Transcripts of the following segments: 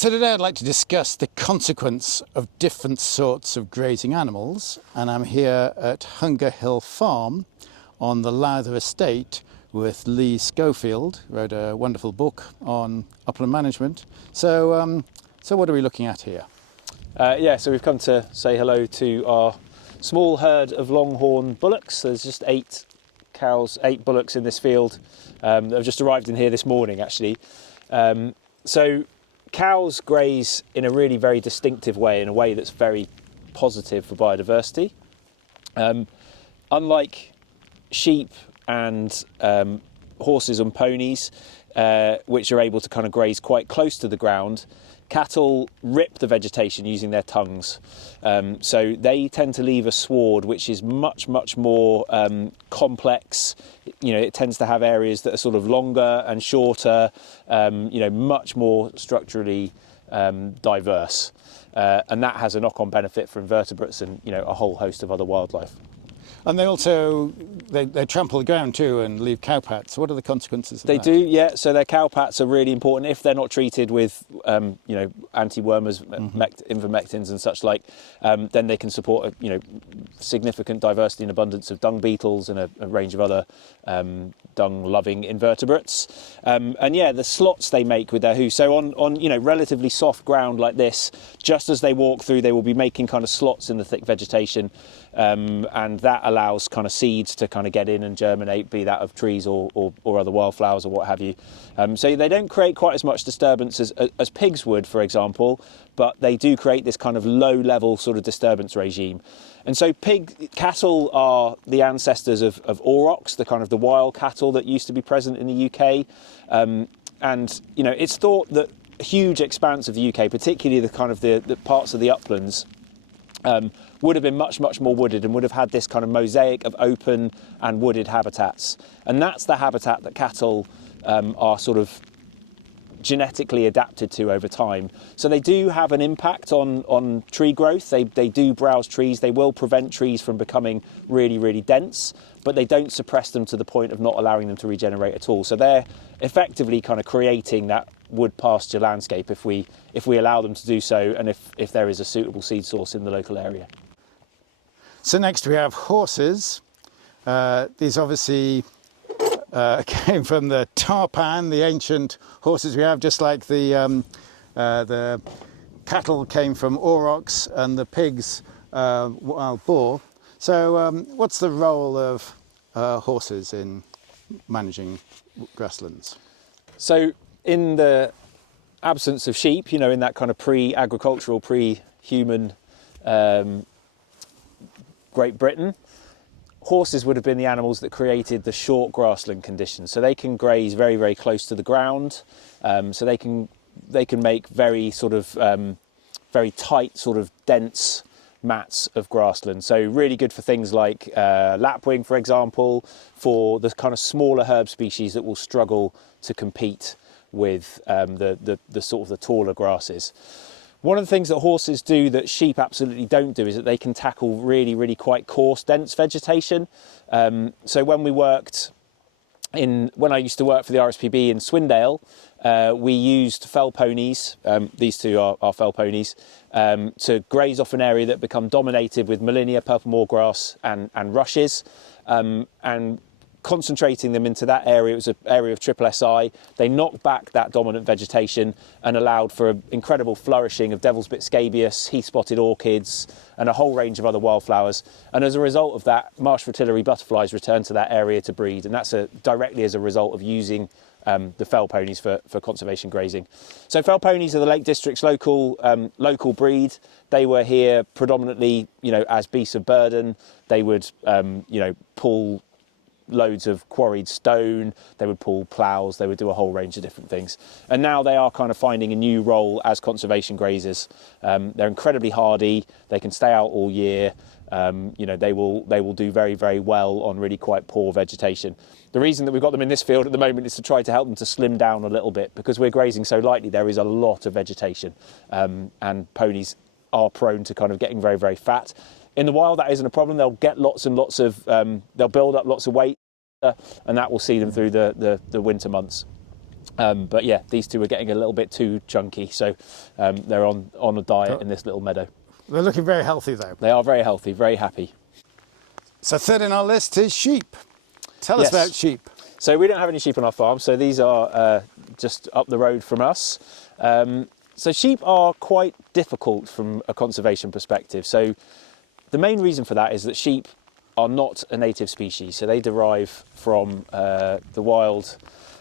So today I'd like to discuss the consequence of different sorts of grazing animals, and I'm here at Hunger Hill Farm on the Lowther Estate with Lee Schofield, who wrote a wonderful book on upland management. So what are we looking at here? So we've come to say hello to our small herd of longhorn bullocks. There's just 8 bullocks in this field that have just arrived in here this morning, actually. So cows graze in a really very distinctive way, in a way that's very positive for biodiversity. Unlike sheep and horses and ponies, which are able to kind of graze quite close to the ground, cattle rip the vegetation using their tongues. So they tend to leave a sward which is much more complex. You know, it tends to have areas that are sort of longer and shorter, much more structurally diverse. And that has a knock-on benefit for invertebrates and, a whole host of other wildlife. And they also, they trample the ground too and leave cowpats. What are the consequences of that? They do, yeah. So their cowpats are really important if they're not treated with, anti-wormers, ivermectins and such like. Then they can support, significant diversity and abundance of dung beetles and a range of other dung-loving invertebrates. The slots they make with their hooves. So on relatively soft ground like this, just as they walk through, they will be making kind of slots in the thick vegetation. And that allows kind of seeds to kind of get in and germinate, be that of trees or other wildflowers or what have you. So they don't create quite as much disturbance as pigs would, for example, but they do create this kind of low-level sort of disturbance regime. And so cattle are the ancestors of aurochs, the kind of the wild cattle that used to be present in the UK. It's thought that a huge expanse of the UK, particularly the kind of the parts of the uplands, would have been much more wooded and would have had this kind of mosaic of open and wooded habitats. And that's the habitat that cattle are sort of genetically adapted to over time. So they do have an impact on tree growth. They do browse trees. They will prevent trees from becoming really dense, but they don't suppress them to the point of not allowing them to regenerate at all. So they're effectively kind of creating that wood pasture landscape if we allow them to do so, and if there is a suitable seed source in the local area. So next we have horses. These obviously came from the tarpan, the ancient horses we have, just like the cattle came from aurochs and the pigs wild boar. So what's the role of horses in managing grasslands? So in the absence of sheep, in that kind of pre-agricultural, pre-human Great Britain, horses would have been the animals that created the short grassland conditions. So they can graze very close to the ground. So they can make very sort of very tight, sort of dense mats of grassland. So really good for things like lapwing, for example, for the kind of smaller herb species that will struggle to compete with the sort of the taller grasses. One of the things that horses do that sheep absolutely don't do is that they can tackle really quite coarse, dense vegetation. So when I used to work for the RSPB in Swindale, we used fell ponies, these two are fell ponies, to graze off an area that become dominated with Molinia, purple moorgrass and rushes, and concentrating them into that area. It was an area of triple SI. They knocked back that dominant vegetation and allowed for an incredible flourishing of devil's bit scabious, heath-spotted orchids, and a whole range of other wildflowers. And as a result of that, marsh fritillary butterflies returned to that area to breed, and that's directly as a result of using the fell ponies for conservation grazing. So fell ponies are the Lake District's local breed. They were here predominantly, as beasts of burden. They would, pull loads of quarried stone, they would pull ploughs, they would do a whole range of different things. And now they are kind of finding a new role as conservation grazers. They're incredibly hardy, they can stay out all year, they will do very well on really quite poor vegetation. The reason that we've got them in this field at the moment is to try to help them to slim down a little bit, because we're grazing so lightly, there is a lot of vegetation, and ponies are prone to kind of getting very fat. In the wild, that isn't a problem. They'll get lots and lots of, they'll build up lots of weight, and that will see them through the winter months. But yeah, these two are getting a little bit too chunky, so they're on a diet in this little meadow. They're looking very healthy though. They are very healthy, very happy. So third in our list is sheep. Tell us Yes. about sheep. So we don't have any sheep on our farm, so these are just up the road from us. So sheep are quite difficult from a conservation perspective. So the main reason for that is that sheep are not a native species. So they derive from the wild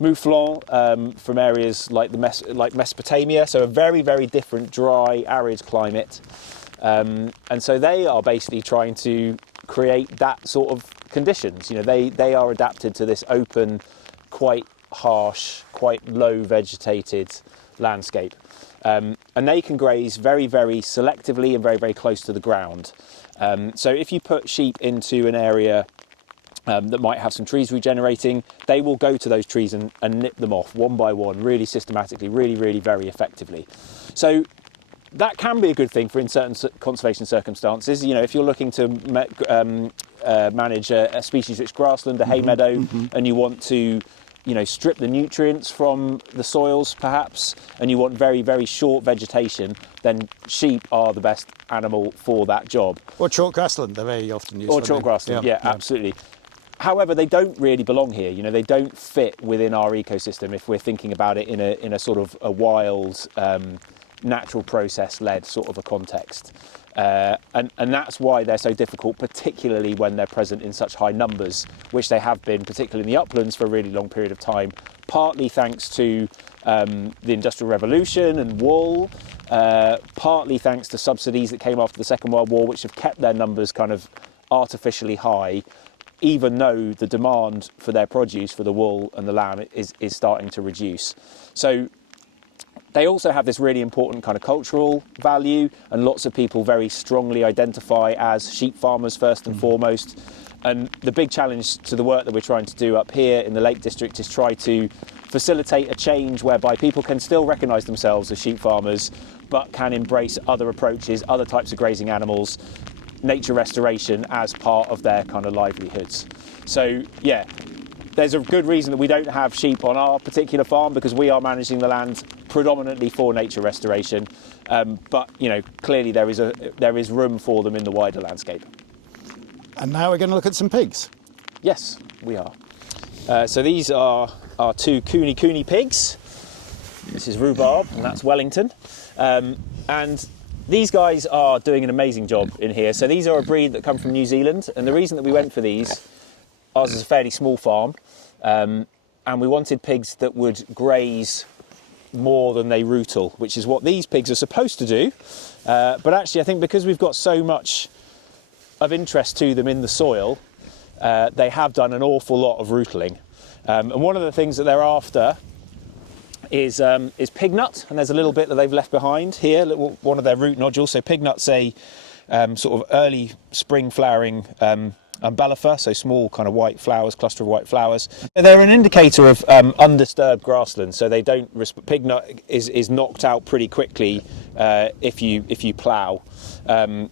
mouflon from areas like like Mesopotamia. So a very, very different, dry, arid climate. And so they are basically trying to create that sort of conditions. You know, they are adapted to this open, quite harsh, quite low vegetated landscape. And they can graze very, very selectively and very, very close to the ground. So if you put sheep into an area that might have some trees regenerating, they will go to those trees and nip them off one by one, really systematically, really, really very effectively. So that can be a good thing for in certain conservation circumstances. You know, if you're looking to manage a species-rich grassland, a hay meadow, and you want to, you know, strip the nutrients from the soils perhaps, and you want very, very short vegetation, then sheep are the best animal for that job. Or chalk grassland, they're very often used. Or chalk grassland, yeah, absolutely. However, they don't really belong here. You know, they don't fit within our ecosystem if we're thinking about it in a sort of a wild, natural process-led sort of a context. And that's why they're so difficult, particularly when they're present in such high numbers, which they have been, particularly in the uplands, for a really long period of time, partly thanks to the Industrial Revolution and wool, partly thanks to subsidies that came after the Second World War, which have kept their numbers kind of artificially high, even though the demand for their produce, for the wool and the lamb, is starting to reduce. So they also have this really important kind of cultural value, and lots of people very strongly identify as sheep farmers first and foremost. And the big challenge to the work that we're trying to do up here in the Lake District is try to facilitate a change whereby people can still recognise themselves as sheep farmers, but can embrace other approaches, other types of grazing animals, nature restoration as part of their kind of livelihoods. So yeah, there's a good reason that we don't have sheep on our particular farm, because we are managing the land predominantly for nature restoration. But you know, clearly there is room for them in the wider landscape. And now we're going to look at some pigs. Yes, we are. So these are our two Cooney pigs. This is Rhubarb and that's Wellington. And these guys are doing an amazing job in here. So these are a breed that come from New Zealand, and the reason that we went for these, ours is a fairly small farm, and we wanted pigs that would graze more than they rootle, which is what these pigs are supposed to do. But actually I think because we've got so much of interest to them in the soil, they have done an awful lot of rootling. And one of the things that they're after is pig nut, and there's a little bit that they've left behind here, one of their root nodules. So pig nut's a sort of early spring flowering umbellifer, so small kind of white flowers, cluster of white flowers. They're an indicator of undisturbed grassland, so they don't. Pig nut is knocked out pretty quickly if you plough.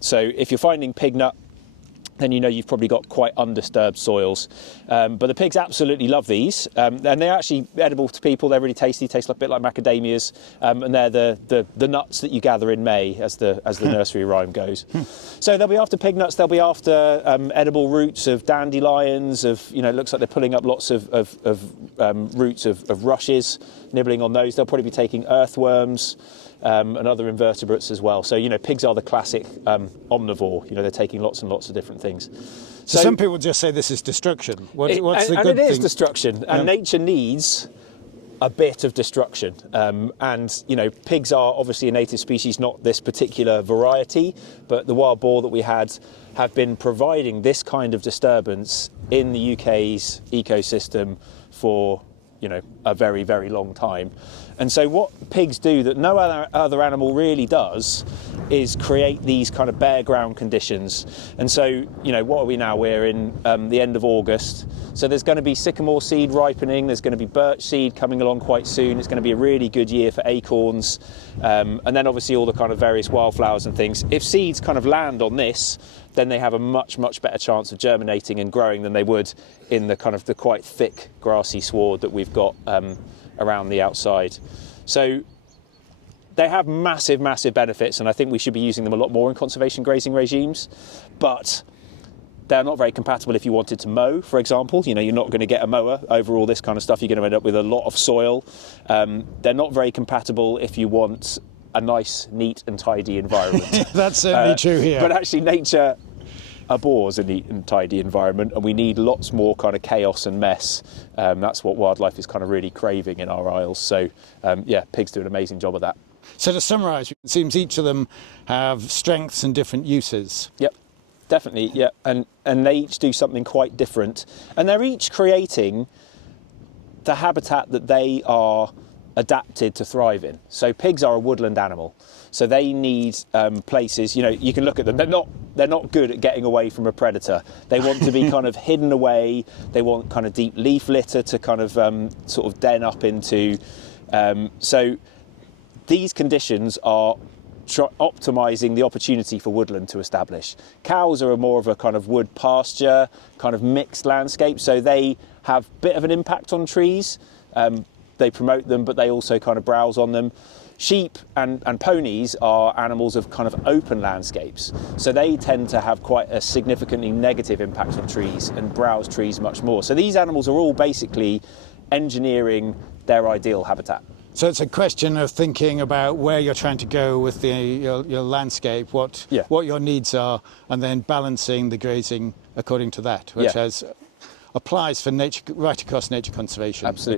So if you're finding pig nut, then you know you've probably got quite undisturbed soils. But the pigs absolutely love these, and they're actually edible to people. They're really tasty, taste a bit like macadamias, and they're the nuts that you gather in May, as the nursery rhyme goes. So they'll be after pig nuts. They'll be after edible roots of dandelions. It looks like they're pulling up lots of roots of rushes, nibbling on those. They'll probably be taking earthworms. And other invertebrates as well. So, pigs are the classic omnivore. They're taking lots and lots of different things. So some people just say this is destruction. What's the good thing? And it is destruction. And nature needs a bit of destruction. Pigs are obviously a native species, not this particular variety, but the wild boar that we have been providing this kind of disturbance in the UK's ecosystem for, a very, very long time. And so what pigs do that no other animal really does is create these kind of bare ground conditions. And so, what are we now? We're in the end of August. So there's going to be sycamore seed ripening. There's going to be birch seed coming along quite soon. It's going to be a really good year for acorns. And then obviously all the kind of various wildflowers and things. If seeds kind of land on this, then they have a much, much better chance of germinating and growing than they would in the kind of the quite thick grassy sward that we've got around the outside. So they have massive, massive benefits, and I think we should be using them a lot more in conservation grazing regimes, but they're not very compatible if you wanted to mow, for example. You know, you're not going to get a mower over all this kind of stuff. You're going to end up with a lot of soil. They're not very compatible if you want a nice, neat and tidy environment. That's certainly true here. But actually nature abhors a neat and tidy environment, and we need lots more kind of chaos and mess. That's what wildlife is kind of really craving in our isles. So yeah, pigs do an amazing job of that. So to summarise, it seems each of them have strengths and different uses. Yep. Definitely, yeah, and they each do something quite different, and they're each creating the habitat that they are adapted to thrive in. So pigs are a woodland animal, so they need places. You know, you can look at them; they're not good at getting away from a predator. They want to be kind of hidden away. They want kind of deep leaf litter to kind of sort of den up into. So these conditions are optimising the opportunity for woodland to establish. Cows are more of a kind of wood pasture, kind of mixed landscape, so they have a bit of an impact on trees. They promote them, but they also kind of browse on them. Sheep and ponies are animals of kind of open landscapes, so they tend to have quite a significantly negative impact on trees and browse trees much more. So these animals are all basically engineering their ideal habitat. So it's a question of thinking about where you're trying to go with your landscape, what your needs are, and then balancing the grazing according to that, which applies for nature right across nature conservation. Absolutely.